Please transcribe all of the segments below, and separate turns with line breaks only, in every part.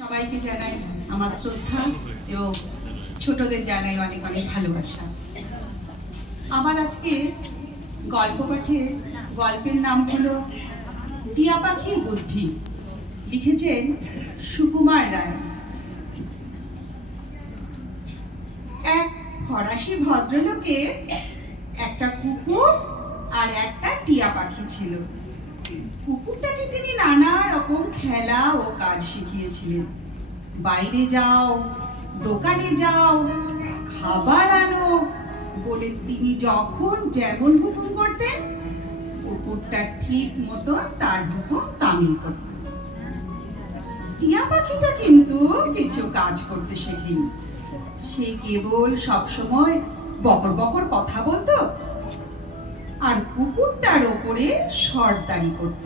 সবাইকে জানাই আমার শ্রদ্ধা এবং ছোটদের জানাই অনেক অনেক ভালোবাসা। আমার আজকে গল্প পাঠের গল্পের নাম হলো টিয়া পাখির বুদ্ধি। লিখেছেন সুকুমার রায়। এক ফরাসি ভদ্রলোকের একটা কুকুর আর একটা টিয়া পাখি ছিল। কুকুরটাকে তিনি নানা রকম খেলা ও কাজ শিখিয়েছিলেন। বাইরে যাও, দোকানে যাও, খাবার আনো বলে তিনি যখন যেমন হুকুম করতেন, কুকুরটা ঠিক মতো তার হুকুম তামিল করত। টিয়া পাখিটা কিন্তু কিছু কাজ করতে শেখেনি। সে কেবল সবসময় বকর বকর কথা বলতো আর কুকুরটার ওপরে সর্দারি করত।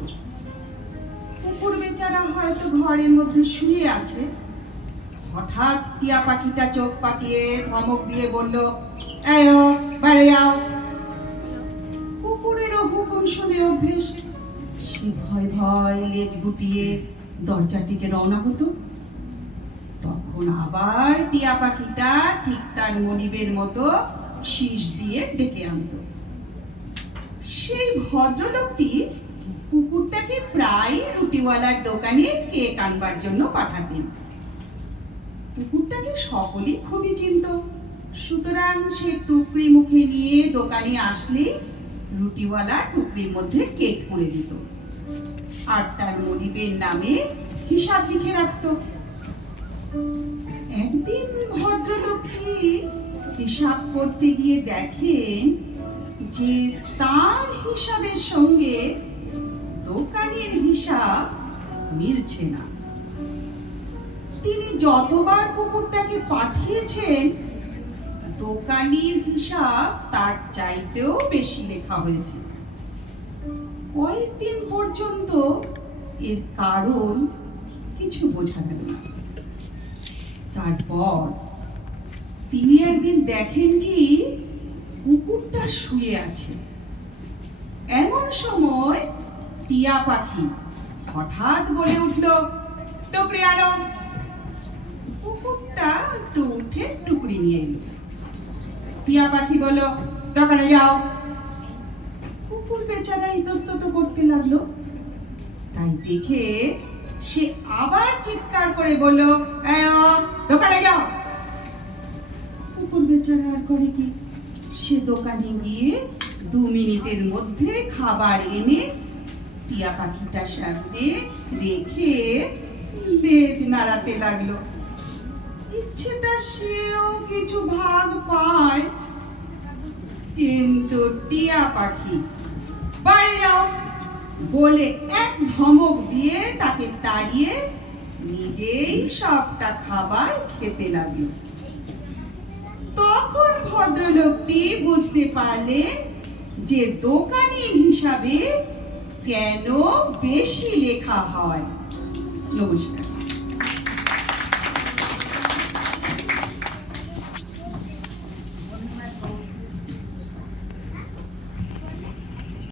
কুকুর বেচারা হয়তো ঘরের মধ্যে শুয়ে আছে। হঠাৎ টিয়া পাখিটা চোখ পাকিয়ে ধমক দিয়ে বলল এই ও, বাড়ি যাও কুকুরেরও হুকুম শুনে অভ্যেস সে ভয় ভয় লেজ গুটিয়ে দরজার দিকে রওনা হতো। তখন আবার টিয়া পাখিটা ঠিক তার মনিবের মতো শীষ দিয়ে ডেকে আনতো। সেই ভদ্রলোকটি কুকুরটাকে প্রায় রুটিওয়ালার দোকানে কেক আনবার জন্য পাঠাতেন? কুকুরটাকে সকলেই খুবই চিনত সুতরাং সে টুকরি মুখে নিয়ে দোকানে আসলে রুটিওয়ালা টুকরির মধ্যে কেক করে দিত। আর তার মনিবের নামে হিসাব লিখে রাখত। একদিন ভদ্রলোকটি হিসাব করতে গিয়ে দেখেন যে তার হিসাবের সঙ্গে দোকানের হিসাব মিলছে না। তিনি যতবার কুকুরটাকে পাঠিয়েছেন, দোকানির হিসাব তার চাইতেও বেশি লেখা হয়েছে। কয়েকদিন পর্যন্ত এর কারণ কিছু বোঝা গেল না। তারপর তিনি একদিন দেখেন কি, কুকুরটা শুয়ে আছে। এমন সময় টিয়া পাখি। হঠাৎ বলে উঠল, টুকরি আনো। কুকুরটা একটু উঠে টুকরি নিয়ে এলো। টিয়া পাখি বলল, দোকানে যাও। কুকুর বেচারা ইতস্তত করতে লাগল। তাই দেখে সে আবার চিৎকার করে বলল "এই দোকানে যাও। কুকুর বেচারা আর করে কি? সে দোকানে গিয়ে দু মিনিটের মধ্যে খাবার এনে টিয়া পাখিটার সামনে রেখে লেজ নাড়াতে লাগল। ইচ্ছেটা সেও কিছু ভাগ পায়। কিন্তু টিয়া পাখি, বাড়ি যাও। বলে এক ধমক দিয়ে তাকে তাড়িয়ে নিজেই সবটা খাবার খেতে লাগল। তখন ভদ্রলোকটি বুঝতে পারলেন যে দোকানের হিসাবে কেন বেশি লেখা হয়? নমস্কার